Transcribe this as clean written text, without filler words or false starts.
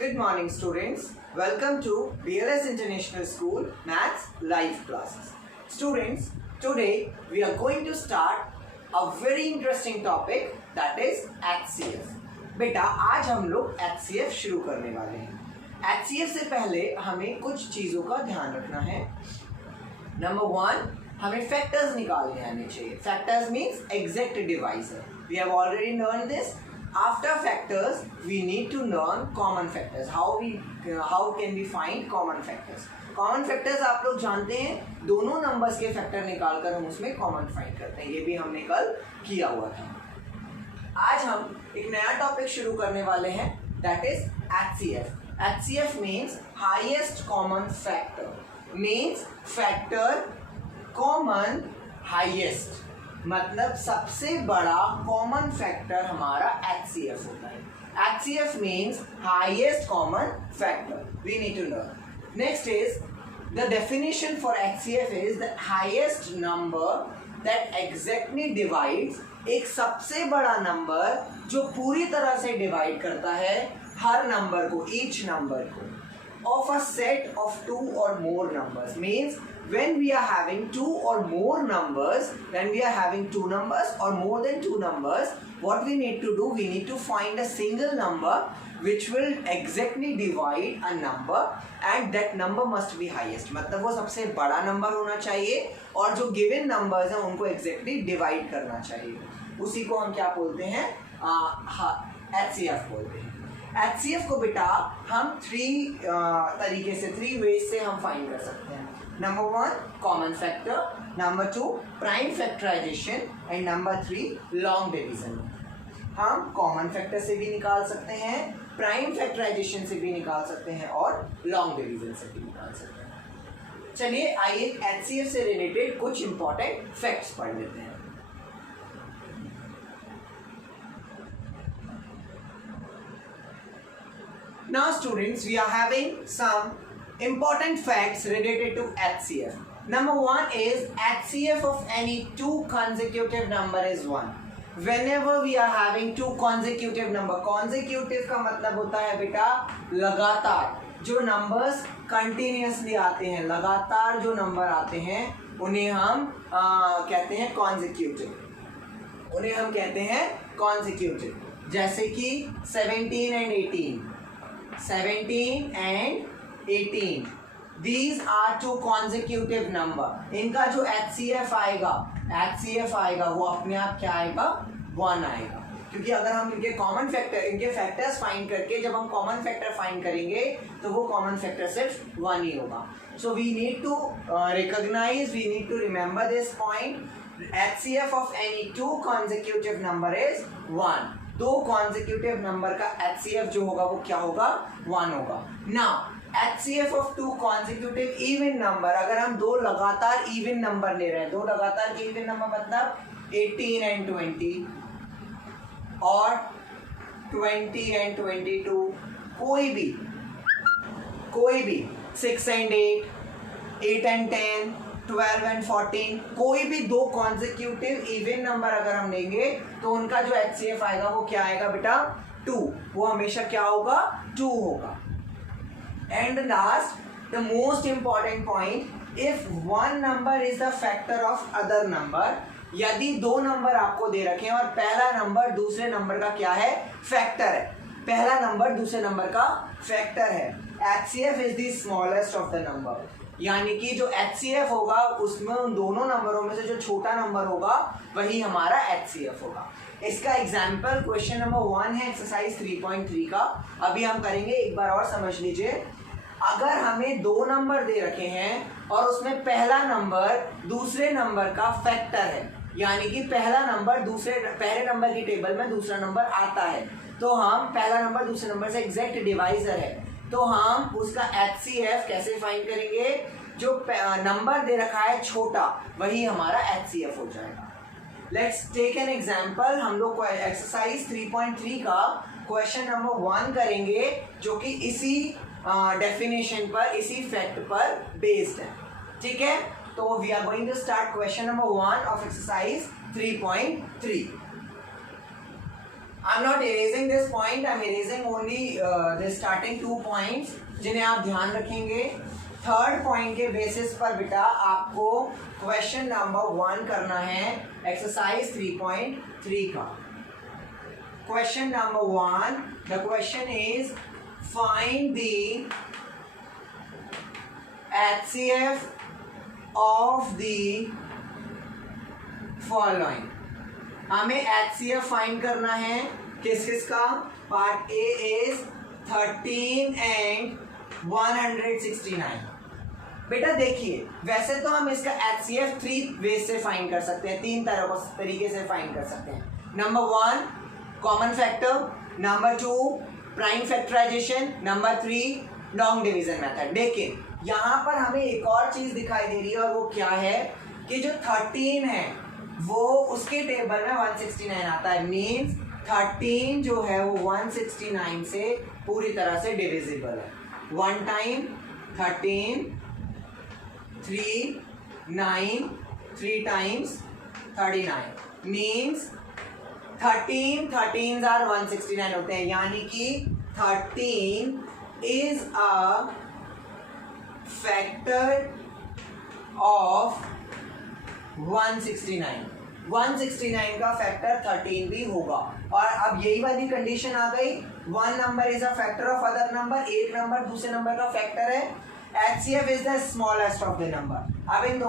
Good morning, students. Welcome to BLS International School Maths Live classes. Students, today we are going to start a very interesting topic, that is HCF. बेटा आज हम लोग HCF शुरू करने वाले हैं. HCF से पहले हमें कुछ चीज़ों का ध्यान रखना है. नंबर 1, हमें फैक्टर्स निकालने आने चाहिए. Factors means exact divisor. We have already learned this. After factors, we need to learn common factors. How can we find common factors? Common factors आप लोग जानते हैं, दोनों नंबर्स के फैक्टर निकालकर हम उसमें कॉमन फाइंड करते हैं. ये भी हमने कल किया हुआ था. आज हम एक नया टॉपिक शुरू करने वाले हैं, that is HCF. HCF means highest common factor. Means factor common highest. मतलब सबसे बड़ा कॉमन फैक्टर हमारा HCF होता है. HCF means highest common factor. We need to learn. Next is the definition for HCF is the highest number that exactly divides. एक सबसे बड़ा number जो पूरी तरह से डिवाइड करता है हर नंबर को, each नंबर को, of a set of 2 or more numbers. Means when we are having 2 or more numbers, when we are having 2 numbers or more than 2 numbers, what we need to do, we need to find a single number which will exactly divide a number and that number must be highest. मतलब वो सबसे बड़ा number होना चाहिए और जो given numbers हैं उनको exactly divide करना चाहिए. उसी को हम क्या बोलते हैं, HCF बोलते हैं. HCF को बेटा हम 3 तरीके से, 3 ways से हम फाइंड कर सकते हैं. Number 1 common factor, number 2 prime factorization and number 3 long division. हम कॉमन फैक्टर से भी निकाल सकते हैं, प्राइम फैक्टराइजेशन से भी निकाल सकते हैं और लॉन्ग डिवीजन से भी निकाल सकते हैं. चलिए आइए HCF से रिलेटेड कुछ इंपॉर्टेंट फैक्ट्स पढ़ लेते हैं. Now students, we are having some important facts related to HCF. Number 1 is HCF of any 2 consecutive number is 1. Whenever we are having 2 consecutive number, consecutive का मतलब होता है बेटा लगातार. जो नंबर्स कंटिन्यूसली आते हैं, लगातार जो नंबर आते हैं उन्हें हम कहते हैं consecutive. उन्हें हम कहते हैं consecutive. जैसे कि 17 and 18. 17 and 18. These are 2 consecutive number. इनका जो HCF आएगा वो अपने आप क्या आएगा, 1 आएगा. क्योंकि अगर हम इनके कॉमन फैक्टर, इनके फैक्टर्स फाइंड करके जब हम कॉमन फैक्टर फाइंड करेंगे तो वो कॉमन फैक्टर सिर्फ 1 ही होगा. So we need to recognize, we need to remember this point. HCF of any 2 consecutive number is 1. 2 consecutive number का HCF जो होगा वो क्या होगा, 1 होगा. Now HCF of 2 consecutive even number, अगर हम 2 लगातार even नंबर ले रहे हैं, 2 लगातार के even नंबर मतलब 18 and 20 और 20 and 22, कोई भी 6 and 8, 8 and 10, 12 and 14, कोई भी 2 कॉन्जिक्यूटिव इवन नंबर अगर हम लेंगे तो उनका जो HCF आएगा वो क्या आएगा बेटा, 2. वो हमेशा क्या होगा, 2 होगा. And last, the most important point, if one number is the factor of other number, यदि 2 नंबर आपको दे रखे हैं और पहला नंबर दूसरे नंबर का क्या है, फैक्टर है, पहला नंबर दूसरे नंबर का फैक्टर है, HCF is the smallest of the number. यानी कि जो HCF होगा उसमें उन दोनों नंबरों में से जो छोटा नंबर होगा वही हमारा HCF होगा. इसका एग्जाम्पल क्वेश्चन नंबर 1 है एक्सरसाइज 3.3 का. अभी हम करेंगे, एक बार और समझ लीजिए. अगर हमें 2 नंबर दे रखे हैं और उसमें पहला नंबर दूसरे नंबर का फैक्टर है, यानी कि पहला नंबर पहले नंबर की टेबल में दूसरा नंबर आता है, तो हम पहला नंबर दूसरे नंबर से एग्जैक्ट डिवाइजर है, तो हम उसका HCF कैसे फाइंड करेंगे, जो नंबर दे रखा है छोटा वही हमारा HCF हो जाएगा. Let's take an example. हम लोग एक्सरसाइज 3.3 का क्वेश्चन नंबर 1 करेंगे जो कि इसी डेफिनेशन पर, इसी फैक्ट पर बेस्ड है. ठीक है, तो we are going to start question number 1 of exercise 3.3. I'm not erasing this point. I'm erasing only the starting 2 points जिन्हें आप ध्यान रखेंगे. थर्ड पॉइंट के बेसिस पर बेटा आपको क्वेश्चन नंबर 1 करना है एक्सरसाइज 3.3 का. Question number 1, the question is find the HCF of the following. हमें HCF फाइंड करना है किस किस का. Part A is 13 and 169. बेटा देखिए, वैसे तो हम इसका HCF 3 वे से फाइंड कर सकते हैं, 3 तरीके से फाइंड कर सकते हैं. Number 1 common factor, number 2 prime factorization, number 3 long division method. लेकिन यहाँ पर हमें एक और चीज दिखाई दे रही है और वो क्या है कि जो 13 है वो उसके टेबल में 169 आता है. मीन्स 13 जो है वो 169 से पूरी तरह से डिविजिबल है. 1 टाइम 13, 3 9, 3 टाइम्स 39. मीन्स 13 आर 169 होते हैं. यानी कि 13 इज अ फैक्टर ऑफ 169. 169 का फैक्टर 13 भी होगा. और अब यही वाली कंडीशन आ गई, 1 number is a factor of other number, एक नंबर दूसरे नंबर का फैक्टर है. HCF is the smallest of the number. अब इन